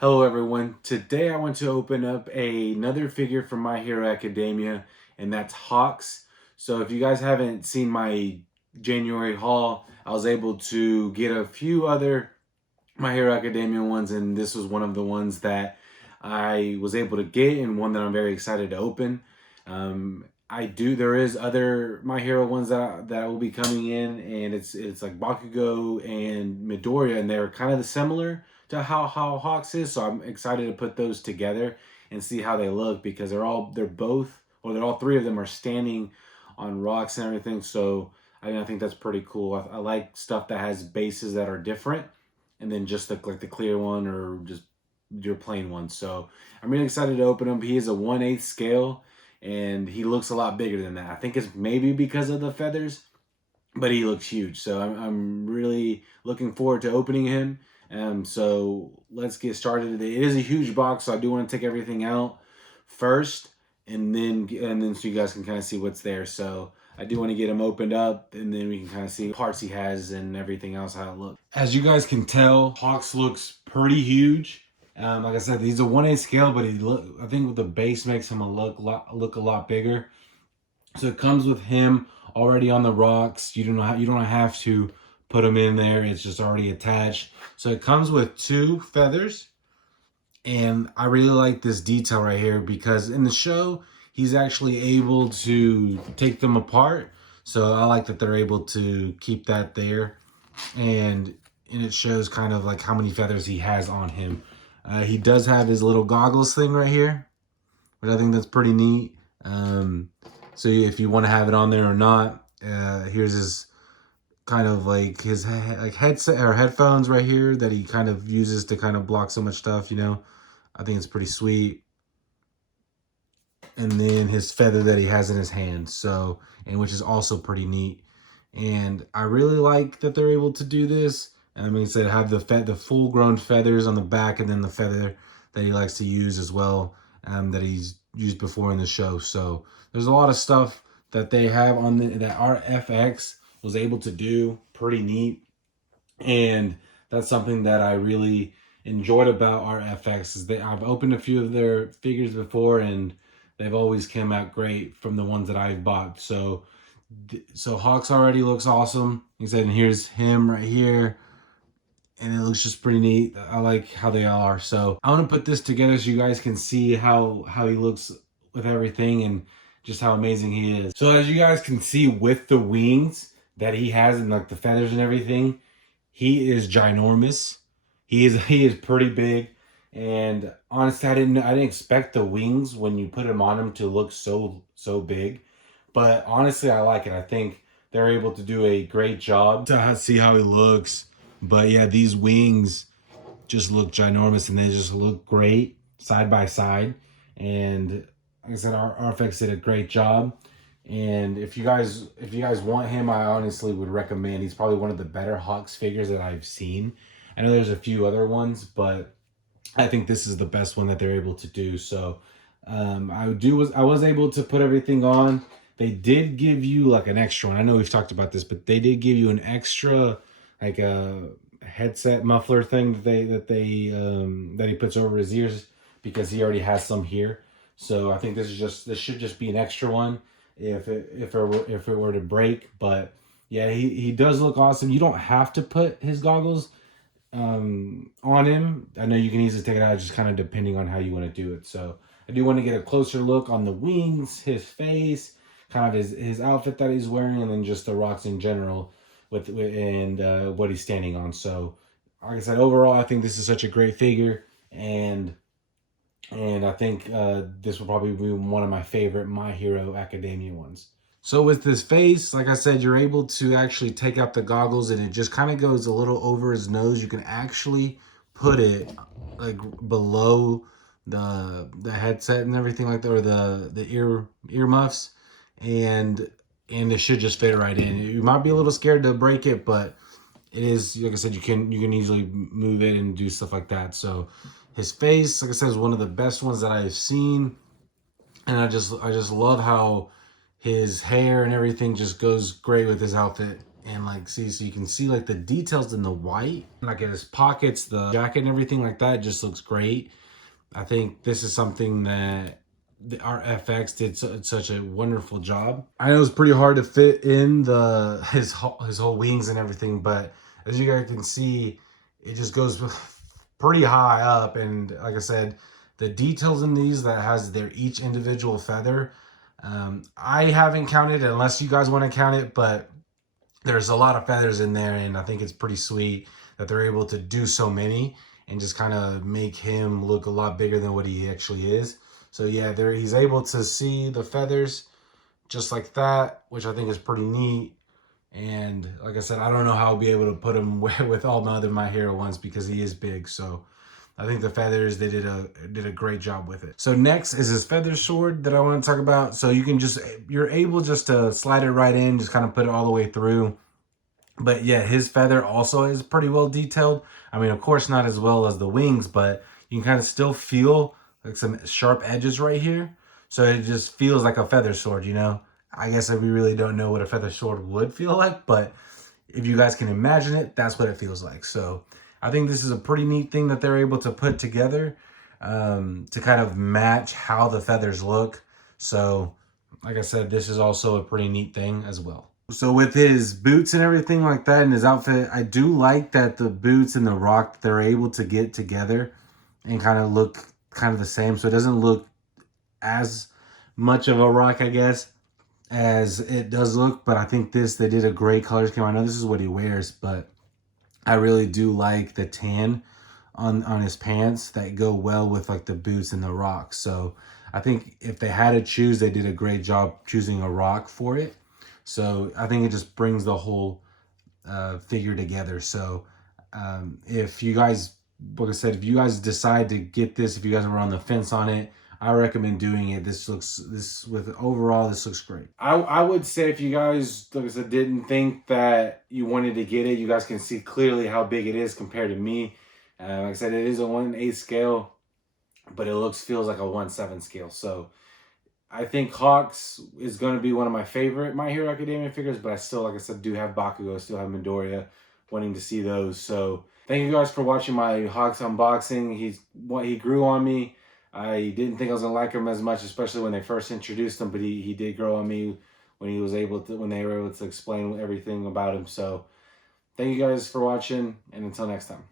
Hello everyone. Today I want to open up another figure from My Hero Academia, and that's Hawks. So if you guys haven't seen my January haul, I was able to get a few other My Hero Academia ones, and this was one of the ones that I was able to get and one that I'm very excited to open. There is other My Hero ones that will be coming in, and it's like Bakugo and Midoriya, and they're kind of similar to how Hawks is. So I'm excited to put those together and see how they look, because they're all three of them are standing on rocks and everything. So I think that's pretty cool. I like stuff that has bases that are different, and then just like the clear one or just your plain one. So I'm really excited to open him. He is a 1/8 scale, and he looks a lot bigger than that. I think it's maybe because of the feathers, but he looks huge. So I'm really looking forward to opening him. So let's get started. It is a huge box, so I do want to take everything out first, and then so you guys can kind of see what's there. So I do want to get him opened up, and then we can kind of see parts he has and everything else, how it looks. As you guys can tell, Hawks looks pretty huge. Like I said, he's a 1/8 scale, but I think the base makes him look a lot bigger. So it comes with him already on the rocks. You don't have to put him in there. It's just already attached. So it comes with 2 feathers. And I really like this detail right here, because in the show, he's actually able to take them apart. So I like that they're able to keep that there. And it shows kind of like how many feathers he has on him. He does have his little goggles thing right here, which I think that's pretty neat. So if you want to have it on there or not, here's his kind of like his headset or headphones right here that he kind of uses to kind of block so much stuff, I think it's pretty sweet. And then his feather that he has in his hand, which is also pretty neat. And I really like that they're able to do this. I mean, said have the full grown feathers on the back, and then the feather that he likes to use as well, that he's used before in the show. So there's a lot of stuff that they have on that ARTFX was able to do. Pretty neat. And that's something that I really enjoyed about ARTFX, is that I've opened a few of their figures before, and they've always come out great from the ones that I've bought. So Hawks already looks awesome. He said, and here's him right here. And it looks just pretty neat. I like how they all are. So I want to put this together so you guys can see how he looks with everything, and just how amazing he is. So as you guys can see, with the wings that he has and like the feathers and everything, he is ginormous. He is pretty big. And honestly, I didn't expect the wings when you put them on him to look so big. But honestly, I like it. I think they're able to do a great job to see how he looks. But yeah, these wings just look ginormous, and they just look great side by side. And like I said, our RFX did a great job. And if you guys want him, I honestly would recommend. He's probably one of the better Hawks figures that I've seen. I know there's a few other ones, but I think this is the best one that they're able to do. So I was able to put everything on. They did give you like an extra one. I know we've talked about this, but they did give you an extra, like a headset muffler thing that he puts over his ears, because he already has some here. So I think this should just be an extra one if it were to break. But yeah, he does look awesome. You don't have to put his goggles on him. I know you can easily take it out, just kind of depending on how you want to do it. So I do want to get a closer look on the wings, his face, kind of his outfit that he's wearing, and then just the rocks in general and what he's standing on. So like I said, overall, I think this is such a great figure, and I think this will probably be one of my favorite My Hero Academia ones. So with this face, like I said, you're able to actually take out the goggles, and it just kind of goes a little over his nose. You can actually put it like below the headset and everything like that, or the earmuffs, and it should just fit right in. You might be a little scared to break it, but it is, like I said, you can easily move it and do stuff like that. So his face, like I said, is one of the best ones that I've seen, and I just love how his hair and everything just goes great with his outfit. And like, see, so you can see like the details in the white, like in his pockets, the jacket and everything like that just looks great. I think this is something that the ARTFX did such a wonderful job. I know it's pretty hard to fit in his whole wings and everything, but as you guys can see, it just goes pretty high up. And like I said, the details in these that has their each individual feather. I haven't counted unless you guys want to count it, but there's a lot of feathers in there, and I think it's pretty sweet that they're able to do so many and just kind of make him look a lot bigger than what he actually is. So yeah, there he's able to see the feathers just like that, which I think is pretty neat. And like I said, I don't know how I'll be able to put him with all my other My Hero ones because he is big. So I think the feathers, they did a great job with it. So next is his feather sword that I want to talk about. So you're able just to slide it right in, just kind of put it all the way through. But yeah, his feather also is pretty well detailed. I mean, of course, not as well as the wings, but you can kind of still feel like some sharp edges right here. So it just feels like a feather sword, you know? I guess we really don't know what a feather sword would feel like, but if you guys can imagine it, that's what it feels like. So I think this is a pretty neat thing that they're able to put together to kind of match how the feathers look. So like I said, this is also a pretty neat thing as well. So with his boots and everything like that and his outfit, I do like that the boots and the rock, they're able to get together and kind of look kind of the same. So it doesn't look as much of a rock, I guess, as it does look. But I think they did a great color scheme. I know this is what he wears, but I really do like the tan on his pants that go well with like the boots and the rock. So I think if they had to choose, they did a great job choosing a rock for it. So I think it just brings the whole figure together. So if you guys, like I said, if you guys decide to get this, if you guys were on the fence on it, I recommend doing it. This looks great. I would say if you guys, like I said, didn't think that you wanted to get it, you guys can see clearly how big it is compared to me. Like I said, it is a 1/8 scale, but it feels like a 1/7 scale. So I think Hawks is going to be one of my favorite My Hero Academia figures, but I still, like I said, do have Bakugo, still have Midoriya, wanting to see those. So thank you guys for watching my Hawks unboxing. He grew on me. I didn't think I was gonna like him as much, especially when they first introduced him, but he did grow on me when they were able to explain everything about him. So thank you guys for watching, and until next time.